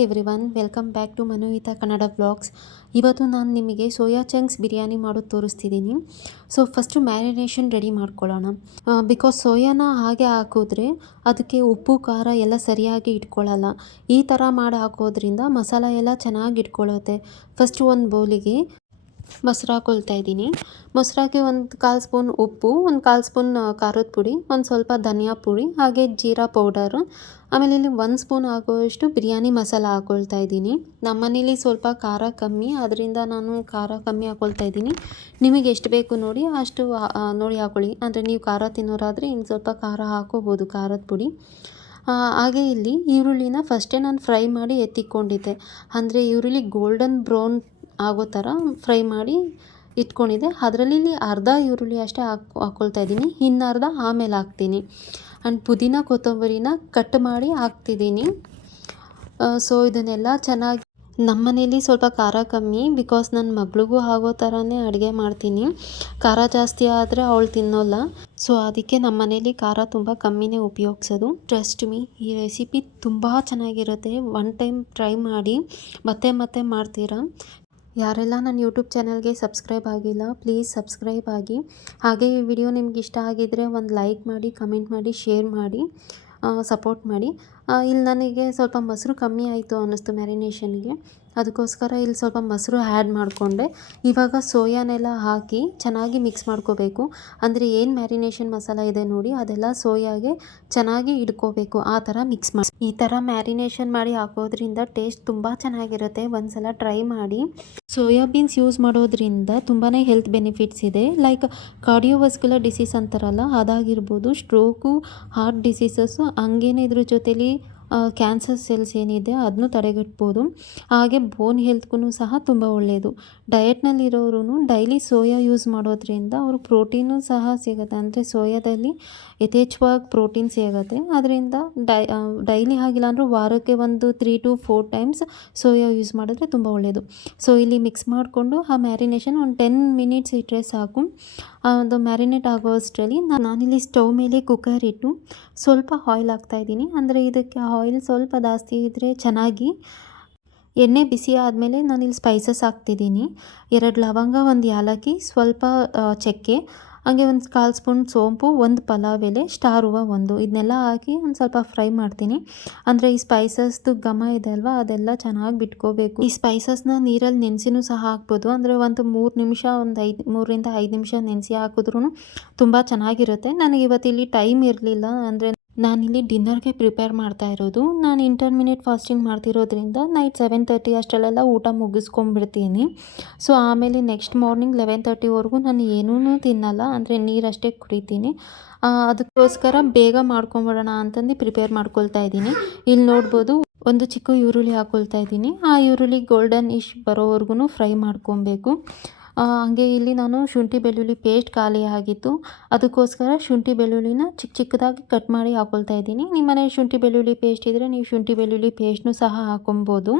Hi everyone, welcome back to Manuhita Kannada vlogs. ಇವತ್ತು ನಾನು ನಿಮಗೆ ಸೋಯಾ ಚಂಕ್ಸ್ ಬಿರಿಯಾನಿ ಮಾಡೋದು ತೋರಿಸ್ತಿದ್ದೀನಿ. ಸೊ ಫಸ್ಟು ಮ್ಯಾರಿನೇಷನ್ ರೆಡಿ ಮಾಡ್ಕೊಳ್ಳೋಣ. ಬಿಕಾಸ್ ಸೋಯಾನ ಹಾಗೆ ಹಾಕಿದ್ರೆ ಅದಕ್ಕೆ ಉಪ್ಪು ಖಾರ ಎಲ್ಲ ಸರಿಯಾಗಿ ಇಟ್ಕೊಳ್ಳಲ್ಲ. ಈ ಥರ ಮಾಡಿ ಹಾಕೋದ್ರಿಂದ ಮಸಾಲ ಎಲ್ಲ ಚೆನ್ನಾಗಿ ಇಟ್ಕೊಳ್ಳುತ್ತೆ. ಫಸ್ಟು ಒಂದು ಬೌಲಿಗೆ ಮೊಸರು ಹಾಕ್ಕೊಳ್ತಾ ಇದ್ದೀನಿ. ಮೊಸರಾಗಿ ಒಂದು 1/4 ಸ್ಪೂನ್ ಉಪ್ಪು, ಒಂದು 1/4 ಸ್ಪೂನ್ ಖಾರದ ಪುಡಿ, ಒಂದು ಸ್ವಲ್ಪ ಧನಿಯಾ ಪುಡಿ, ಹಾಗೆ ಜೀರಾ ಪೌಡರು, ಆಮೇಲೆ ಇಲ್ಲಿ 1 ಸ್ಪೂನ್ ಆಗುವಷ್ಟು ಬಿರಿಯಾನಿ ಮಸಾಲ ಹಾಕ್ಕೊಳ್ತಾ ಇದ್ದೀನಿ. ನಮ್ಮ ಮನೇಲಿ ಸ್ವಲ್ಪ ಖಾರ ಕಮ್ಮಿ, ಅದರಿಂದ ನಾನು ಖಾರ ಕಮ್ಮಿ ಹಾಕ್ಕೊಳ್ತಾ ಇದ್ದೀನಿ. ನಿಮಗೆ ಎಷ್ಟು ಬೇಕು ನೋಡಿ ಅಷ್ಟು ನೋಡಿ ಹಾಕ್ಕೊಳ್ಳಿ. ಅಂದರೆ ನೀವು ಖಾರ ತಿನ್ನೋರಾದರೆ ಇನ್ನು ಸ್ವಲ್ಪ ಖಾರ ಹಾಕ್ಕೋಬೋದು, ಖಾರದ ಪುಡಿ. ಹಾಗೆ ಇಲ್ಲಿ ಈರುಳ್ಳಿನ ಫಸ್ಟೇ ನಾನು ಫ್ರೈ ಮಾಡಿ ಎತ್ತಿಕ್ಕೊಂಡಿದ್ದೆ. ಅಂದರೆ ಈರುಳ್ಳಿ ಗೋಲ್ಡನ್ ಬ್ರೌನ್ ಆಗೋ ಥರ ಫ್ರೈ ಮಾಡಿ ಇಟ್ಕೊಂಡಿದ್ದೆ. ಅದರಲ್ಲಿ ಇಲ್ಲಿ ಅರ್ಧ ಈರುಳ್ಳಿ ಅಷ್ಟೇ ಹಾಕ್ಕೊಳ್ತಾ ಇದ್ದೀನಿ, ಇನ್ನು ಅರ್ಧ ಆಮೇಲೆ ಹಾಕ್ತೀನಿ. ಆ್ಯಂಡ್ ಪುದೀನ ಕೊತ್ತಂಬರಿನ ಕಟ್ ಮಾಡಿ ಹಾಕ್ತಿದ್ದೀನಿ. ಸೊ ಇದನ್ನೆಲ್ಲ ಚೆನ್ನಾಗಿ, ನಮ್ಮ ಮನೇಲಿ ಸ್ವಲ್ಪ ಖಾರ ಕಮ್ಮಿ, ಬಿಕಾಸ್ ನನ್ನ ಮಗಳಿಗೂ ಆಗೋ ಥರನೇ ಅಡುಗೆ ಮಾಡ್ತೀನಿ. ಖಾರ ಜಾಸ್ತಿ ಆದರೆ ಅವಳು ತಿನ್ನೋಲ್ಲ. ಸೊ ಅದಕ್ಕೆ ನಮ್ಮ ಮನೇಲಿ ಖಾರ ತುಂಬ ಕಮ್ಮಿನೇ ಉಪಯೋಗಿಸೋದು. ಟ್ರಸ್ಟ್ ಮೀ, ಈ ರೆಸಿಪಿ ತುಂಬ ಚೆನ್ನಾಗಿರುತ್ತೆ. ಒನ್ ಟೈಮ್ ಟ್ರೈ ಮಾಡಿ ಮತ್ತೆ ಮತ್ತೆ ಮಾಡ್ತೀರಾ. ಯಾರೆಲ್ಲ ನನ್ನ ಯೂಟ್ಯೂಬ್ ಚಾನಲ್ಗೆ ಸಬ್ಸ್ಕ್ರೈಬ್ ಆಗಿಲ್ಲ, ಪ್ಲೀಸ್ ಸಬ್ಸ್ಕ್ರೈಬ್ ಆಗಿ. ಹಾಗೆ ಈ ವಿಡಿಯೋ ನಿಮ್ಗೆ ಇಷ್ಟ ಆಗಿದ್ದರೆ ಒಂದು ಲೈಕ್ ಮಾಡಿ, ಕಮೆಂಟ್ ಮಾಡಿ, ಶೇರ್ ಮಾಡಿ, ಸಪೋರ್ಟ್ ಮಾಡಿ. ಇಲ್ಲಿ ನನಗೆ ಸ್ವಲ್ಪ ಮೊಸರು ಕಮ್ಮಿ ಆಯಿತು ಅನ್ನಿಸ್ತು ಮ್ಯಾರಿನೇಷನ್ಗೆ, ಅದಕ್ಕೋಸ್ಕರ ಇಲ್ಲಿ ಸ್ವಲ್ಪ ಮೊಸರು ಆ್ಯಡ್ ಮಾಡಿಕೊಂಡೆ. ಇವಾಗ ಸೋಯಾನೆಲ್ಲ ಹಾಕಿ ಚೆನ್ನಾಗಿ ಮಿಕ್ಸ್ ಮಾಡ್ಕೋಬೇಕು. ಅಂದರೆ ಏನು ಮ್ಯಾರಿನೇಷನ್ ಮಸಾಲ ಇದೆ ನೋಡಿ, ಅದೆಲ್ಲ ಸೋಯಾಗೆ ಚೆನ್ನಾಗಿ ಹಿಡ್ಕೋಬೇಕು. ಆ ಥರ ಮಿಕ್ಸ್ ಮಾಡಿ, ಈ ಥರ ಮ್ಯಾರಿನೇಷನ್ ಮಾಡಿ ಹಾಕೋದ್ರಿಂದ ಟೇಸ್ಟ್ ತುಂಬ ಚೆನ್ನಾಗಿರುತ್ತೆ. ಒಂದ್ಸಲ ಟ್ರೈ ಮಾಡಿ. ಸೋಯಾಬೀನ್ಸ್ ಯೂಸ್ ಮಾಡೋದ್ರಿಂದ ತುಂಬಾ ಹೆಲ್ತ್ ಬೆನಿಫಿಟ್ಸ್ ಇದೆ. ಲೈಕ್ ಕಾರ್ಡಿಯೋವಾಸ್ಕ್ಯುಲರ್ ಡಿಸೀಸ್ ಅಂತಾರಲ್ಲ, ಅದಾಗಿರ್ಬೋದು, ಸ್ಟ್ರೋಕು, ಹಾರ್ಟ್ ಡಿಸೀಸಸ್ಸು, ಹಂಗೇನೆ ಇದ್ರ ಜೊತೆಲಿ ಕ್ಯಾನ್ಸರ್ ಸೆಲ್ಸ್ ಏನಿದೆ ಅದನ್ನು ತಡೆಗಟ್ಬೋದು. ಹಾಗೆ ಬೋನ್ ಹೆಲ್ತ್ಗೂ ಸಹ ತುಂಬ ಒಳ್ಳೆಯದು. ಡಯಟ್ನಲ್ಲಿರೋರು ಡೈಲಿ ಸೋಯಾ ಯೂಸ್ ಮಾಡೋದ್ರಿಂದ ಅವ್ರಿಗೆ ಪ್ರೋಟೀನು ಸಹ ಸಿಗುತ್ತೆ. ಅಂದರೆ ಸೋಯಾದಲ್ಲಿ ಯಥೇಚ್ಛವಾಗಿ ಪ್ರೋಟೀನ್ ಸಿಗುತ್ತೆ. ಅದರಿಂದ ಡೈಲಿ ಆಗಿಲ್ಲ ಅಂದರೂ ವಾರಕ್ಕೆ ಒಂದು 3 to 4 ಟೈಮ್ಸ್ ಸೋಯಾ ಯೂಸ್ ಮಾಡಿದ್ರೆ ತುಂಬ ಒಳ್ಳೆಯದು. ಸೊ ಇಲ್ಲಿ ಮಿಕ್ಸ್ ಮಾಡಿಕೊಂಡು ಆ ಮ್ಯಾರಿನೇಷನ್ ಒಂದು 10 ಮಿನಿಟ್ಸ್ ಇಟ್ಟರೆ ಸಾಕು. ಅದು ಮ್ಯಾರಿನೇಟ್ ಆಗೋ ಅಷ್ಟರಲ್ಲಿ ನಾನಿಲ್ಲಿ ಸ್ಟವ್ ಮೇಲೆ ಕುಕ್ಕರ್ ಇಟ್ಟು ಸ್ವಲ್ಪ ಆಯಿಲ್ ಹಾಕ್ತಾಯಿದ್ದೀನಿ. ಅಂದರೆ ಇದಕ್ಕೆ ಆಯಿಲ್ ಸ್ವಲ್ಪ ಜಾಸ್ತಿ ಇದ್ದರೆ ಚೆನ್ನಾಗಿ. ಎಣ್ಣೆ ಬಿಸಿ ಆದಮೇಲೆ ನಾನಿಲ್ಲಿ ಸ್ಪೈಸಸ್ ಹಾಕ್ತಿದ್ದೀನಿ. 2 ಲವಂಗ, 1 ಏಲಕ್ಕಿ, ಸ್ವಲ್ಪ ಚಕ್ಕೆ, ಹಾಗೆ ಒಂದು 1/4 ಸ್ಪೂನ್ ಸೋಂಪು, 1 ಪಲಾವ್ ಎಲೆ, ಸ್ಟಾರ್ ಹೂವು 1, ಇದನ್ನೆಲ್ಲ ಹಾಕಿ ಒಂದು ಸ್ವಲ್ಪ ಫ್ರೈ ಮಾಡ್ತೀನಿ. ಅಂದರೆ ಈ ಸ್ಪೈಸಸ್ದು ಘಮ ಇದೆ ಅಲ್ವಾ, ಅದೆಲ್ಲ ಚೆನ್ನಾಗಿ ಬಿಟ್ಕೋಬೇಕು. ಈ ಸ್ಪೈಸಸ್ನ ನೀರಲ್ಲಿ ನೆನೆಸಿನೂ ಸಹ ಹಾಕ್ಬೋದು. ಅಂದರೆ ಒಂದು 3 ನಿಮಿಷ, ಒಂದು 3 ರಿಂದ 5 ನಿಮಿಷ ನೆನೆಸಿ ಹಾಕಿದ್ರೂ ತುಂಬ ಚೆನ್ನಾಗಿರುತ್ತೆ. ನನಗೆ ಇವತ್ತಿಲ್ಲಿ ಟೈಮ್ ಇರಲಿಲ್ಲ, ಅಂದರೆ ನಾನಿಲ್ಲಿ ಡಿನ್ನರ್ಗೆ ಪ್ರಿಪೇರ್ ಮಾಡ್ತಾ ಇರೋದು. ನಾನು ಇಂಟರ್ಮಿನೇಟ್ ಫಾಸ್ಟಿಂಗ್ ಮಾಡ್ತಿರೋದ್ರಿಂದ ನೈಟ್ 7:30 ಅಷ್ಟರಲ್ಲೆಲ್ಲ ಊಟ ಮುಗಿಸ್ಕೊಂಡ್ಬಿಡ್ತೀನಿ. ಸೊ ಆಮೇಲೆ ನೆಕ್ಸ್ಟ್ ಮಾರ್ನಿಂಗ್ 11:30ವರೆಗೂ ನಾನು ಏನೂ ತಿನ್ನಲ್ಲ, ಅಂದರೆ ನೀರಷ್ಟೇ ಕುಡಿತೀನಿ. ಅದಕ್ಕೋಸ್ಕರ ಬೇಗ ಮಾಡ್ಕೊಂಬಿಡೋಣ ಅಂತಂದು ಪ್ರಿಪೇರ್ ಮಾಡ್ಕೊಳ್ತಾ ಇದ್ದೀನಿ. ಇಲ್ಲಿ ನೋಡ್ಬೋದು, ಒಂದು ಚಿಕ್ಕ ಈರುಳ್ಳಿ ಹಾಕ್ಕೊಳ್ತಾ ಇದ್ದೀನಿ. ಆ ಈರುಳ್ಳಿ ಗೋಲ್ಡನ್ ಇಶ್ ಬರೋವರೆಗೂ ಫ್ರೈ ಮಾಡ್ಕೊಬೇಕು. ಹಾಗೆ ಇಲ್ಲಿ ನಾನು ಶುಂಠಿ ಬೆಳ್ಳುಳ್ಳಿ ಪೇಸ್ಟ್ ಖಾಲಿ ಆಗಿತ್ತು, ಅದಕ್ಕೋಸ್ಕರ ಶುಂಠಿ ಬೆಳ್ಳುಳ್ಳಿನ ಚಿಕ್ಕ ಚಿಕ್ಕದಾಗಿ ಕಟ್ ಮಾಡಿ ಹಾಕ್ಕೊಳ್ತಾ ಇದ್ದೀನಿ. ನಿಮ್ಮ ಮನೇಲಿ ಶುಂಠಿ ಬೆಳ್ಳುಳ್ಳಿ ಪೇಸ್ಟ್ ಇದ್ದರೆ ನೀವು ಶುಂಠಿ ಬೆಳ್ಳುಳ್ಳಿ ಪೇಸ್ಟ್ನೂ ಸಹ ಹಾಕೊಬೋದು.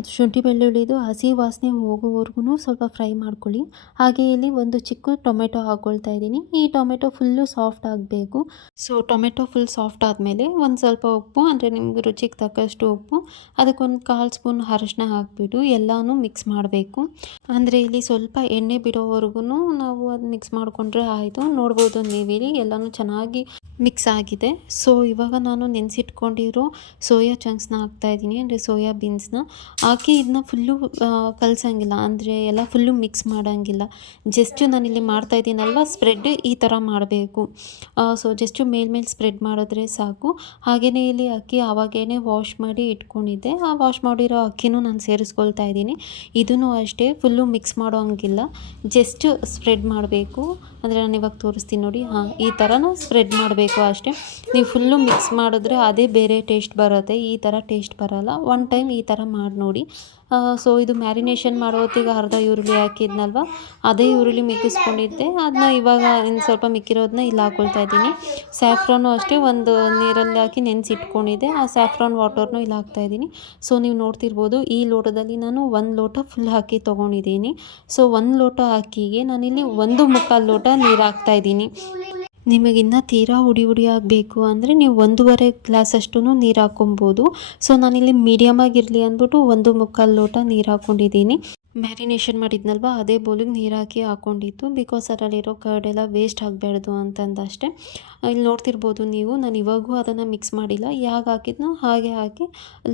ಅದು ಶುಂಠಿ ಬೆಳ್ಳುಳ್ಳಿದು ಹಸಿ ವಾಸನೆ ಹೋಗೋವರೆಗೂ ಸ್ವಲ್ಪ ಫ್ರೈ ಮಾಡ್ಕೊಳ್ಳಿ. ಹಾಗೆ ಇಲ್ಲಿ ಒಂದು ಚಿಕ್ಕ ಟೊಮೆಟೊ ಹಾಕ್ಕೊಳ್ತಾ ಇದ್ದೀನಿ. ಈ ಟೊಮೆಟೊ ಫುಲ್ಲು ಸಾಫ್ಟ್ ಆಗಬೇಕು. ಸೊ ಟೊಮೆಟೊ ಫುಲ್ ಸಾಫ್ಟ್ ಆದಮೇಲೆ ಒಂದು ಸ್ವಲ್ಪ ಉಪ್ಪು, ಅಂದರೆ ನಿಮ್ಗೆ ರುಚಿಗೆ ತಕ್ಕಷ್ಟು ಉಪ್ಪು, ಅದಕ್ಕೊಂದು 1/4 ಸ್ಪೂನ್ ಅರಿಶಿನ ಹಾಕಿಬಿಟ್ಟು ಎಲ್ಲನೂ ಮಿಕ್ಸ್ ಮಾಡಬೇಕು. ಅಂದರೆ ಇಲ್ಲಿ ಸ್ವಲ್ಪ ಎಣ್ಣೆ ಬಿಡೋವರೆಗೂ ನಾವು ಅದು ಮಿಕ್ಸ್ ಮಾಡಿಕೊಂಡ್ರೆ ಆಯಿತು. ನೋಡ್ಬೋದು ನೀವಿಲ್ಲಿ ಎಲ್ಲನೂ ಚೆನ್ನಾಗಿ ಮಿಕ್ಸ್ ಆಗಿದೆ. ಸೊ ಇವಾಗ ನಾನು ನೆನೆಸಿಟ್ಕೊಂಡಿರೋ ಸೋಯಾ ಚಂಕ್ಸ್ನ ಹಾಕ್ತಾಯಿದ್ದೀನಿ, ಅಂದರೆ ಸೋಯಾ ಬೀನ್ಸ್ನ ಹಾಕಿ ಇದನ್ನ ಫುಲ್ಲು ಕಲಸಂಗಿಲ್ಲ, ಅಂದರೆ ಎಲ್ಲ ಫುಲ್ಲು ಮಿಕ್ಸ್ ಮಾಡೋಂಗಿಲ್ಲ. ಜಸ್ಟು ನಾನಿಲ್ಲಿ ಮಾಡ್ತಾಯಿದ್ದೀನಲ್ವ ಸ್ಪ್ರೆಡ್, ಈ ಥರ ಮಾಡಬೇಕು. ಸೊ ಜಸ್ಟು ಮೇಲ್ಮೇಲೆ ಸ್ಪ್ರೆಡ್ ಮಾಡಿದ್ರೆ ಸಾಕು. ಹಾಗೆಯೇ ಇಲ್ಲಿ ಅಕ್ಕಿ ಆವಾಗೇ ವಾಶ್ ಮಾಡಿ ಇಟ್ಕೊಂಡಿದ್ದೆ. ಆ ವಾಶ್ ಮಾಡಿರೋ ಅಕ್ಕಿನೂ ನಾನು ಸೇರಿಸ್ಕೊಳ್ತಾ ಇದ್ದೀನಿ. ಇದೂ ಅಷ್ಟೇ ಫುಲ್ಲು ಮಿಕ್ಸ್ ಮಾಡೋ ಹಂಗಿಲ್ಲ, ಜಸ್ಟ್ ಸ್ಪ್ರೆಡ್ ಮಾಡಬೇಕು. ಅಂದರೆ ನಾನು ಇವಾಗ ತೋರಿಸ್ತೀನಿ ನೋಡಿ, ಈ ಥರನೂ ಸ್ಪ್ರೆಡ್ ಮಾಡಬೇಕು ಅಷ್ಟೇ. ನೀವು ಫುಲ್ಲು ಮಿಕ್ಸ್ ಮಾಡಿದ್ರೆ ಅದೇ ಬೇರೆ ಟೇಸ್ಟ್ ಬರುತ್ತೆ, ಈ ಥರ ಟೇಸ್ಟ್ ಬರೋಲ್ಲ. ಒನ್ ಟೈಮ್ ಈ ಥರ ಮಾಡಿ ನೋಡಿ. ಸೊ ಇದು ಮ್ಯಾರಿನೇಷನ್ ಮಾಡೋ ಹೊತ್ತಿಗೆ ಅರ್ಧ ಈರುಳ್ಳಿ ಹಾಕಿದ್ನಲ್ವ, ಅದೇ ಈರುಳ್ಳಿ ಮಿಕ್ಕಿಸ್ಕೊಂಡಿದ್ದೆ, ಅದನ್ನ ಇವಾಗ ಇನ್ನು ಸ್ವಲ್ಪ ಮಿಕ್ಕಿರೋದನ್ನ ಇಲ್ಲಿ ಹಾಕ್ಕೊಳ್ತಾ ಇದ್ದೀನಿ. ಸ್ಯಾಫ್ರಾನು ಅಷ್ಟೇ ಒಂದು ನೀರಲ್ಲಿ ಹಾಕಿ ನೆನೆಸಿಟ್ಕೊಂಡಿದ್ದೆ, ಆ ಸ್ಯಾಫ್ರಾನ್ ವಾಟರ್ನು ಇಲ್ಲಿ ಹಾಕ್ತಾಯಿದ್ದೀನಿ. ಸೊ ನೀವು ನೋಡ್ತಿರ್ಬೋದು, ಈ ಲೋಟದಲ್ಲಿ ನಾನು 1 ಲೋಟ ಫುಲ್ ಅಕ್ಕಿ ತೊಗೊಂಡಿದ್ದೀನಿ. ಸೊ 1 ಲೋಟ ಅಕ್ಕಿಗೆ ನಾನಿಲ್ಲಿ 1 ಮುಕ್ಕಾಲು ಲೋಟ ನೀರು ಹಾಕ್ತಾಯಿದ್ದೀನಿ. ನಿಮಗಿನ್ನ ತೀರಾ ಹುಡಿ ಆಗಬೇಕು ಅಂದರೆ ನೀವು 1.5 ಗ್ಲಾಸಷ್ಟು ನೀರು ಹಾಕ್ಕೊಬೋದು. ಸೊ ನಾನಿಲ್ಲಿ ಮೀಡಿಯಮಾಗಿರಲಿ ಅಂದ್ಬಿಟ್ಟು 1 ಲೋಟ ನೀರು ಹಾಕ್ಕೊಂಡಿದ್ದೀನಿ. ಮ್ಯಾರಿನೇಷನ್ ಮಾಡಿದ್ನಲ್ವ ಅದೇ ಬೌಲಿಗೆ ನೀರು ಹಾಕ್ಕೊಂಡಿದ್ದು, ಬಿಕಾಸ್ ಅದರಲ್ಲಿರೋ ಕರ್ಡೆಲ್ಲ ವೇಸ್ಟ್ ಆಗಬಾರ್ದು ಅಂತಂದಷ್ಟೇ. ಇಲ್ಲಿ ನೋಡ್ತಿರ್ಬೋದು ನೀವು, ನಾನು ಇವಾಗೂ ಅದನ್ನು ಮಿಕ್ಸ್ ಮಾಡಿಲ್ಲ, ಯಾಕೆ ಹಾಕಿದ್ನೋ ಹಾಗೆ ಹಾಕಿ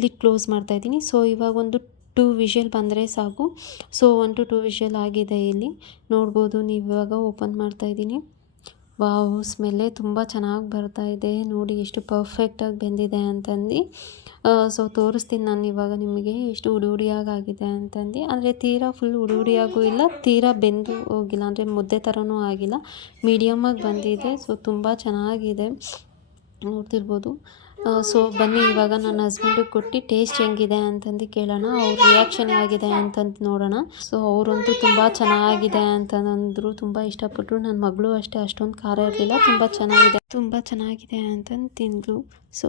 ಲಿಡ್ ಕ್ಲೋಸ್ ಮಾಡ್ತಾಯಿದ್ದೀನಿ. ಸೊ ಇವಾಗ ಒಂದು 2 ವಿಷಲ್ ಬಂದರೆ ಸಾಕು. ಸೊ 1 to 2 ವಿಷಲ್ ಆಗಿದೆ ಇಲ್ಲಿ ನೋಡ್ಬೋದು ನೀವು. ಇವಾಗ ಓಪನ್ ಮಾಡ್ತಾಯಿದ್ದೀನಿ. ವಾವ್, ಸ್ಮೆಲ್ಲೇ ತುಂಬ ಚೆನ್ನಾಗಿ ಬರ್ತಾ ಇದೆ. ನೋಡಿ ಎಷ್ಟು ಪರ್ಫೆಕ್ಟಾಗಿ ಬೆಂದಿದೆ ಅಂತಂದು. ಸೊ ತೋರಿಸ್ತೀನಿ ನಾನು ಇವಾಗ ನಿಮಗೆ ಎಷ್ಟು ಆಗಿದೆ ಅಂತಂದು. ಅಂದರೆ ತೀರಾ ಫುಲ್ ಹುಡಿಯಾಗೂ ಇಲ್ಲ, ತೀರಾ ಬೆಂದು ಹೋಗಿಲ್ಲ, ಅಂದರೆ ಮುದ್ದೆ ಥರನೂ ಆಗಿಲ್ಲ, ಮೀಡಿಯಮಾಗಿ ಬಂದಿದೆ. ಸೊ ತುಂಬ ಚೆನ್ನಾಗಿದೆ ನೋಡ್ತಿರ್ಬೋದು. ಸೊ ಬನ್ನಿ ಇವಾಗ ನನ್ನ ಹಸ್ಬೆಂಡಿಗೆ ಕೊಟ್ಟು ಟೇಸ್ಟ್ ಹೆಂಗಿದೆ ಅಂತಂದು ಕೇಳೋಣ, ಅವ್ರ ರಿಯಾಕ್ಷನ್ ಆಗಿದೆ ಅಂತಂದು ನೋಡೋಣ. ಸೊ ಅವರಂತೂ ತುಂಬ ಚೆನ್ನಾಗಿದೆ ಅಂತಂದರು, ತುಂಬ ಇಷ್ಟಪಟ್ಟರು. ನನ್ನ ಮಗಳು ಅಷ್ಟೇ, ಅಷ್ಟೊಂದು ಖಾರ ಇರಲಿಲ್ಲ, ತುಂಬ ಚೆನ್ನಾಗಿದೆ ಅಂತಂದು ತಿಂದರು. ಸೊ